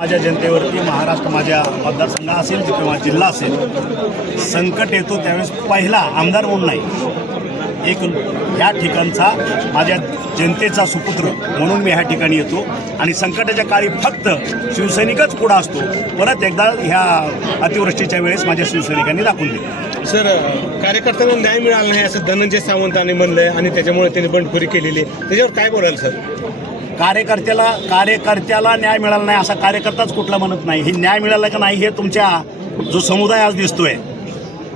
माझ्या जनतेवरती महाराष्ट्र माझ्या मतदारसंघ असेल किंवा जिल्हा असेल संकट येतो त्यावेळेस पहिला आमदार म्हणून नाही? एक ह्या ठिकाणचा माझ्या जनतेचा सुपुत्र म्हणून मी ह्या ठिकाणी येतो. आणि संकटाच्या काळी फक्त शिवसैनिकच पुढं असतो. परत एकदा ह्या अतिवृष्टीच्या वेळेस माझ्या शिवसैनिकांनी दाखवून दिलं. सर कार्यकर्त्यांना न्याय मिळाला नाही असं धनंजय सावंतांनी म्हणलंय आणि त्याच्यामुळे त्यांनी बंडखोरी केलेली त्याच्यावर काय बोलाल सर? कार्यकर्त्याला कार्यकर्त्याला न्याय मिळाला नाही असा कार्यकर्ताच कुठला म्हणत नाही. हे न्याय मिळाला का नाही हे तुमच्या जो समुदाय आज दिसतोय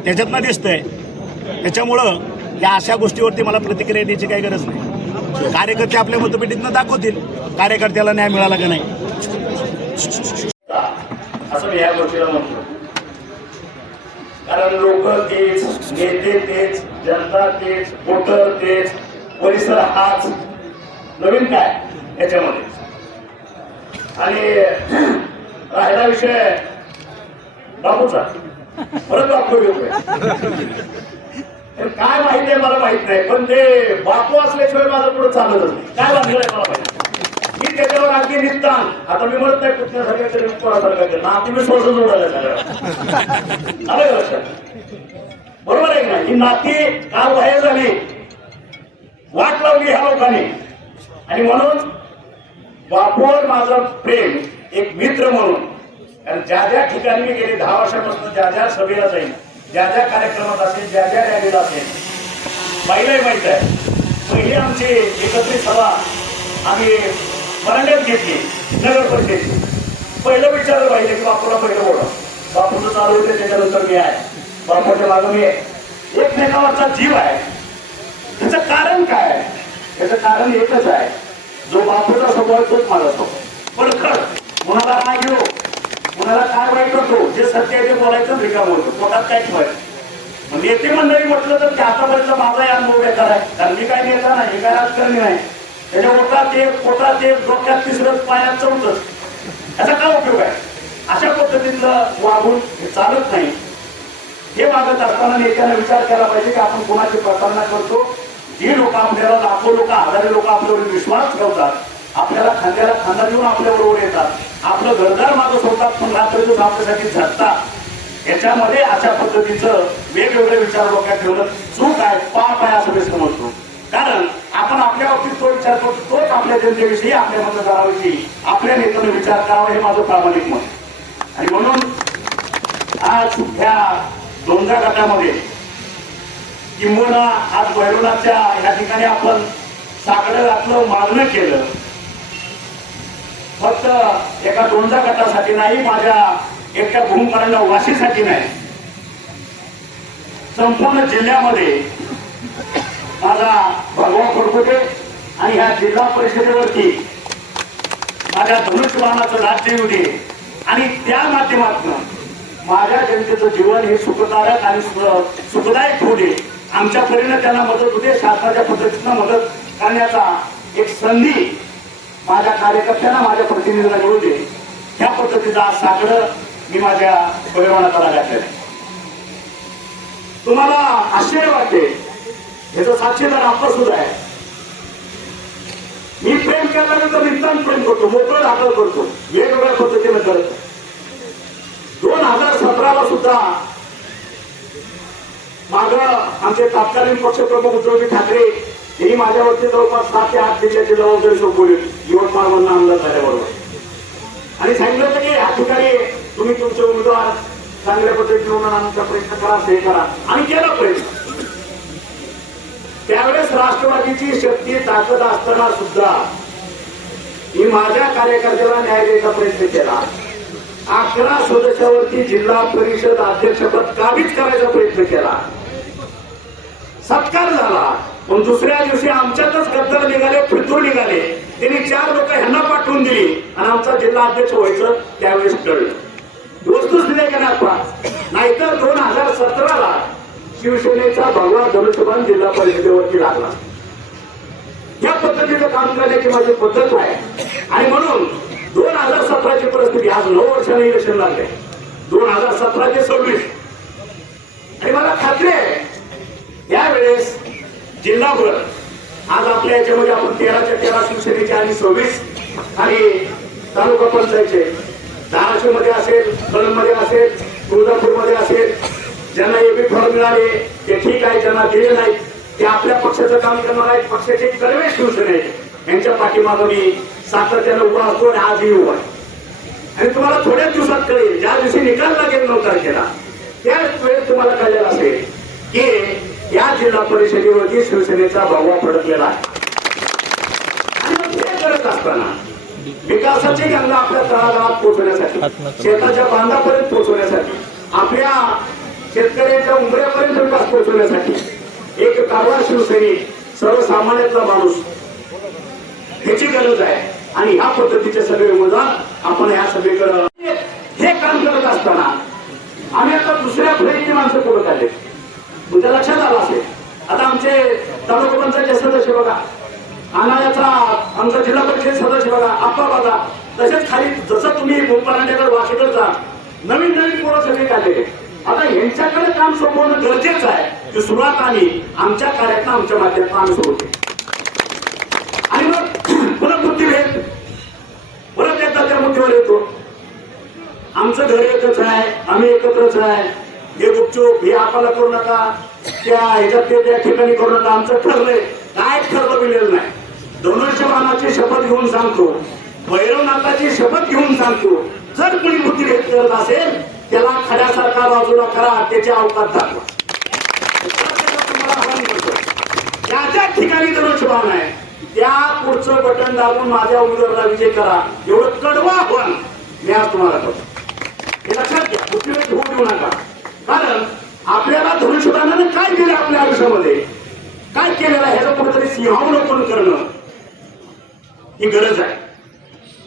त्याच्यातनं दिसतंय. त्याच्यामुळं या अशा गोष्टीवरती मला प्रतिक्रिया द्यायची काही गरज नाही. कार्यकर्ते आपल्या मतपेटीतनं दाखवतील कार्यकर्त्याला न्याय मिळाला का नाही. असं मी या गोष्टीला म्हणतो. कारण लोक तेच नेते तेच जनता तेच वोटर तेच परिसर हाच. नवीन काय? याच्यामध्ये. आणि राहिला विषय बाबूचा परत बापू येतोय तर काय माहिती आहे मला माहीत नाही. पण ते बापू असल्याशिवाय माझं पुढे चालतच नाही. काय बांधलं आहे मला माहिती मी त्याच्यावर अगदी निघतान आता मी म्हणत नाही कुठल्यासारखं तरी कोणासारखं केलं नाती मी सोडून जोडायला सगळं आलं लक्षात? बरोबर आहे ना ही नाती काल बाहेर झाली. वाट लावली ह्या लोकांनी. आणि म्हणून बापूवर माझं प्रेम एक मित्र म्हणून. कारण ज्या ज्या ठिकाणी मी गेले दहा वर्षापासून ज्या ज्या सभेला जाईल ज्या ज्या कार्यक्रमात असेल ज्या ज्या रॅलीला असेल पहिलंही माहीत आहे. पहिली आमची एकत्रित सभा आम्ही मराठ्यात घेतली नगर परिषदेची पहिलं विचारलं पाहिजे की बापूला पहिलं बोला. बापूचं चालू होते त्याच्यानंतर मी आहे. बापूच्या मागं मी आहे. एकमेकावरचा जीव आहे. त्याचं कारण काय आहे? त्याचं कारण एकच आहे. जो बापूचा स्वभाव तोच माझा स्वभाव पण खर कुणाला काय घेऊ? कुणाला काय वाईट होतो जे सत्य आहे ते बोलायचं रिकाम होतं. पोटात काय ठेवायचं नेते मंडळी म्हटलं तर ते आतापर्यंत माझाही अनुभव बेकार आहे. कारण मी काय नेता नाही काय राजकारणी नाही. त्याच्या ओटात एक पोटात एक डोक्यात तिसरं पायात चौथंच. याचा काय उपयोग आहे? अशा पद्धतीतलं वागून हे चालत नाही. हे मागत असताना नेत्याने विचार केला पाहिजे की आपण कोणाची प्रतारणा करतो? हे लोक आपल्याला लाखो लोक हजारे लोक आपल्यावर विश्वास ठेवतात आपल्याला खांद्याला खांदा देऊन आपल्या बरोबर येतात. आपलं घरदार मागं सोडतात पण रात्री दिवस आपल्यासाठी झटतात. याच्यामध्ये अशा पद्धतीचं वेगवेगळे विचार डोक्यात ठेवलं चूक आहे पाप आहे असं मी समजतो. कारण आपण आपल्या बाबतीत तो विचार करतो तोच आपल्या जनतेविषयी आपल्या मतदाराविषयी आपल्या नेत्याने विचार करावा हे माझं प्रामाणिक मत. आणि म्हणून आज ह्या दोनदा गटामध्ये किंबहुना आज भैरवनाथच्या या ठिकाणी आपण साकडं घातलं मागणं केलं. फक्त एका दोनदा गटासाठी नाही माझ्या एकट्या भूमकरांना वाशीसाठी नाही. संपूर्ण जिल्ह्यामध्ये माझा भगवा खोडकुटे आणि ह्या जिल्हा परिषदेवरती माझ्या धनुष्यबाणाचं राज्य येऊ दे आणि त्या माध्यमातून माझ्या जनतेचं जीवन हे सुखकारक आणि सुखदायक होऊ दे. आमच्या परीनं त्यांना मदत होते शासनाच्या पद्धतीनं मदत करण्याचा एक संधी माझ्या कार्यकर्त्यांना माझ्या प्रतिनिधींना मिळू दे. ह्या पद्धतीचा साकड मी माझ्या परिवाराला घातलेलं तुम्हाला आश्चर्य वाटते ह्याचं साक्षीदार आपलं सुद्धा आहे. मी प्रेम केल्यानंतर नितांत प्रेम करतो मोकळं दाखल करतो वेगवेगळ्या पद्धतीनं करतो. दोन हजार सतराला सुद्धा माग आमचे तत्कालीन पक्षप्रमुख उद्धवजी ठाकरे हे माझ्यावरती जवळपास सात ते आठ जिल्ह्याची जबाबदारी सोपवली यवतमाळ मधून आमदार झाल्याबरोबर. आणि सांगितलं होतं की या ठिकाणी तुम्ही तुमचे उमेदवार चांगल्या पद्धतीने निवडून आमचा प्रयत्न करा हे करा. आणि केला प्रयत्न. त्यावेळेस राष्ट्रवादीची शक्ती ताकद असताना सुद्धा मी माझ्या कार्यकर्त्याला न्याय द्यायचा प्रयत्न केला. अकरा सदस्यावरती जिल्हा परिषद अध्यक्षपद काबीज करायचा प्रयत्न केला. सत्कार झाला. पण दुसऱ्या दिवशी आमच्यातच गद्दार निघाले फिरतूर निघाले. त्यांनी चार लोक ह्यांना पाठवून दिली आणि आमचा जिल्हा अध्यक्ष व्हायचं त्यावेळेस टळलं वस्तुस्थिती आहे का नाही नाहीतर दोन हजार सतराला शिवसेनेचा भगवा धनुष्यबाण जिल्हा परिषदेवरती लागला. या पद्धतीचं काम करण्याची माझी पद्धत आहे. आणि म्हणून दोन हजार सतराची परिस्थिती आज नऊ वर्षाने इलेक्शन लागले. दोन हजार सतराचे सव्वीस. आणि मला खात्री आहे यावेळेस जिल्हाभर आज आपल्या याच्यामध्ये आपण तेराच्या तेरा शिवसेनेचे आणि सव्वीस आणि तालुका पंचायतचे धाराशिवमध्ये असेल कळंबमध्ये असेल तुळजापूरमध्ये असेल ज्यांना एबी फॉर्म मिळाले ते ठीक आहे ज्यांना दिले नाही ते आपल्या पक्षाचं काम करणार आहेत. पक्षाचे कर्वे शिवसेने यांच्या पाठीमागं मी सातत्यानं उभा असतो आणि आजही उभा आहे. आणि तुम्हाला थोड्याच दिवसात कळेल ज्या दिवशी निकाल लागेल नऊ तारखेला त्या वेळेस तुम्हाला कळलेलं असेल की या जिल्हा परिषदेवरती शिवसेनेचा भगवा फडकलेला आहे. आणि करत असताना विकासाची गंगा आपल्या तळागाळात पोहोचवण्यासाठी शेताच्या बांधापर्यंत पोहोचवण्यासाठी आपल्या शेतकऱ्यांच्या उंबऱ्यापर्यंत विकास पोहोचवण्यासाठी एक कारवार शिवसैनिक सर्वसामान्यातला माणूस ह्याची गरज आहे. आणि ह्या पद्धतीचे सगळे उमेदवार आपण ह्या सगळीकडे हे काम करत असताना आम्ही आता दुसऱ्या फळीची माणसं पुढे आले तुमच्या लक्षात आलं असेल. आता आमचे तालुका पंचायतचे सदस्य बघा. आणायाचा आमचा जिल्हा परिषद सदस्य बघा. आप्पा बघा. तसेच खाली जसं तुम्ही मुंबई वाशीकडे जा नवीन नवीन पोरं सगळे आले. आता यांच्याकडे काम सोपवणं गरजेचं आहे. की सुरुवात आम्ही आमच्या कार्यातनं आमच्या माध्यमातून आम्ही सोडते आणि मग पुन्हा बुद्धिभेद. परत एकदा त्या मुद्द्यावर येतो. आमचं घर एकच आहे आम्ही एकत्रच आहे. हे गुपचूप हे आपल्याला करू नका. त्या ह्याच्यात ते त्या ठिकाणी करू नका. आमचं ठरलंय. काय ठरलं बिलेलं नाही. धनुष्यबाणाची शपथ घेऊन सांगतो. भैरवनाथाची शपथ घेऊन सांगतो. जर कोणी बुद्धिभेद करत असेल त्याला खड्यासारखा बाजूला करा. त्याचे अवकात दाखवा. तुम्हाला आव्हान ज्या ज्या ठिकाणी धनुष्यबाण आहे त्या पुढचं बटन दाबून माझ्या उमेदवाराला विजय करा. एवढं कडवा आव्हान मी आज तुम्हाला करतो. हे लक्षात घ्या. बुद्धिभेद होऊ देऊ नका. कारण आपल्याला धनुष्यबाणाने काय केलं आपल्या आयुष्यामध्ये? काय केलेलं आहे? ह्याचं कुठेतरी सिंहावलोकन करणं ही गरज आहे.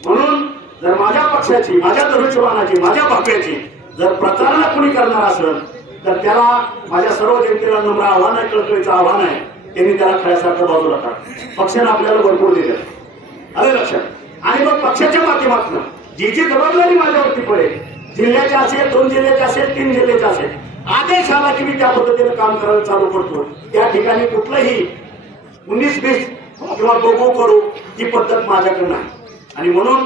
म्हणून जर माझ्या पक्षाची माझ्या धनुष्यबाणाची माझ्या भाग्याची जर प्रचारणा कोणी करणार असेल तर त्याला माझ्या सर्व जनतेला नम्र आव्हान आहे कळकळीचं आव्हान आहे. त्यांनी त्याला खऱ्यासारखं बाजूला काढ पक्षाने आपल्याला भरपूर दिलं. आलं लक्षात? आणि मग पक्षाच्या माध्यमातून जी जी जबाबदारी माझ्यावरती पडेल जिल्ह्याचे असेल दोन जिल्ह्याचे असेल तीन जिल्ह्याचे असेल. आदेश आला की मी त्या पद्धतीने काम करायला चालू करतो. त्या ठिकाणी कुठलंही उन्नीस बीस किंवा बघू करू ही पद्धत माझ्याकडे नाही. आणि म्हणून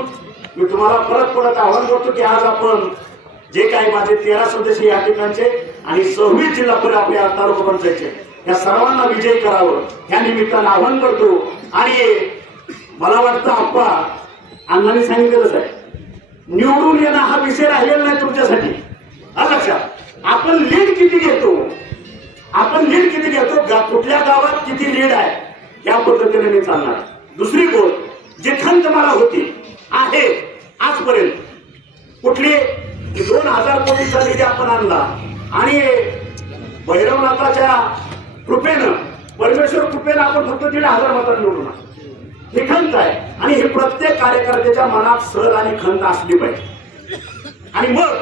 मी तुम्हाला परत परत आवाहन करतो की आज आपण जे काही माझे तेरा सदस्य या ठिकाणचे आणि सव्वीस जिल्हा परिषद आपल्या तालुका पंचायतचे या सर्वांना विजय करावं. या निमित्तानं आवाहन करतो. आणि मला वाटतं आप्पा अण्णांनी सांगितलेलंच आहे. निवडून येणं हा विषय राहिलेला नाही तुमच्यासाठी. लक्षात. आपण लीड किती घेतो? आपण लीड किती घेतो? कुठल्या गावात किती लीड आहे? या पद्धतीने मी चालणार. दुसरी गोष्ट जी खंत मला होती आहे आजपर्यंत. कुठली? दोन हजार कोटीचा निधी आपण आणला. आणि भैरवनाथाच्या कृपेनं परमेश्वर कृपेनं आपण फक्त दीड हजार मतात निवडून आलो. ही खंत आहे. आणि हे प्रत्येक कार्यकर्त्याच्या मनात सर आणि खंत असली पाहिजे. आणि मग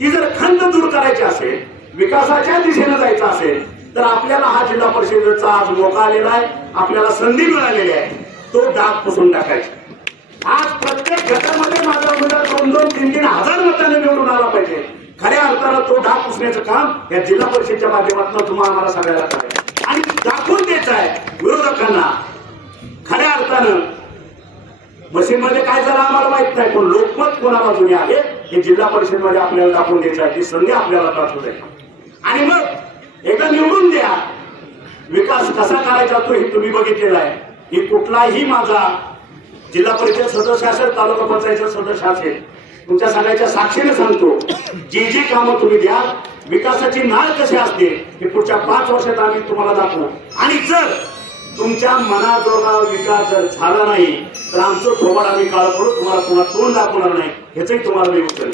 ती जर खंत दूर करायची असेल विकासाच्या दिशेने जायचं असेल तर आपल्याला हा जिल्हा परिषदेचा आज मोका आलेला आहे आपल्याला संधी मिळालेली आहे. तो डाग पुसून टाकायचा. आज प्रत्येक गटामध्ये माझा उमेदवार दोन दोन तीन तीन हजार मताने निवडून आला पाहिजे. खऱ्या अर्थानं तो डाग पुसण्याचं काम या जिल्हा परिषदेच्या माध्यमातून तुम्हाला आम्हाला सगळ्याला करायचं आणि दाखवून द्यायचं आहे विरोधकांना खऱ्या अर्थानं मशीनमध्ये काय झालं आम्हाला माहीत नाही. पण लोकमत कोणा बाजूने आहे हे जिल्हा परिषदमध्ये आपल्याला दाखवून द्यायचं आहे. ती संधी आपल्याला दाखवू होते आणि मग एकदा निवडून द्या. विकास कसा करायचा तो हे तुम्ही बघितलेला आहे. ही कुठलाही माझा जिल्हा परिषद सदस्य असेल तालुका पंचायत सदस्य असेल तुमच्या सगळ्याच्या साक्षीने सांगतो जी जी कामं तुम्ही द्या विकासाची नाळ कशी असते हे पुढच्या पाच वर्षात आम्ही तुम्हाला दाखवू. आणि जर तुमच्या मनाजोगा विकास जर झाला नाही तर आमचं थोबाड आम्ही काळ करू तुम्हाला पुन्हा तोंड दाखवणार नाही ह्याचंही तुम्हाला मी उत्तर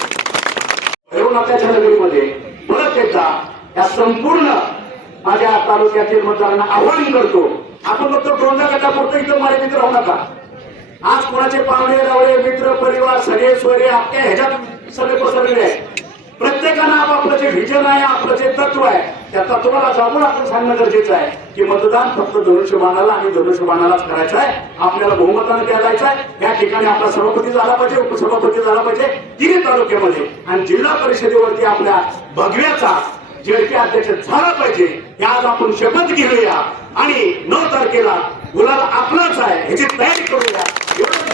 भैरवनाथाच्या नगरीमध्ये परत एकदा या संपूर्ण माझ्या तालुक्यातील मतदारांना आव्हान करतो आपण फक्त दोनदा गटापुरतं इथं मर्यादित राहू नका. आज कोणाचे पाहुणे रावळे मित्र परिवार सगळे स्वरे आपल्या ह्याच्यात सगळे पसरलेले आहेत. प्रत्येकानं आपापलं जे व्हिजन आहे आपलं जे तत्व आहे त्याचा तुम्हाला जागून आपण सांगणं गरजेचं आहे की मतदान फक्त धनुष्यबाणाला आणि धनुष्यबाणालाच करायचं आहे. आपल्याला बहुमतानं त्या जायचं आहे. या ठिकाणी आपला सभापती झाला पाहिजे उपसभापती झाला पाहिजे तिन्ही तालुक्यामध्ये आणि जिल्हा परिषदेवरती आपल्या भगव्याचा जेडपी अध्यक्ष झाला पाहिजे हे आज आपण शपथ घेऊया. आणि नऊ तारखेला गुलाल आपलाच आहे ह्याची तयारी करूया. एवढं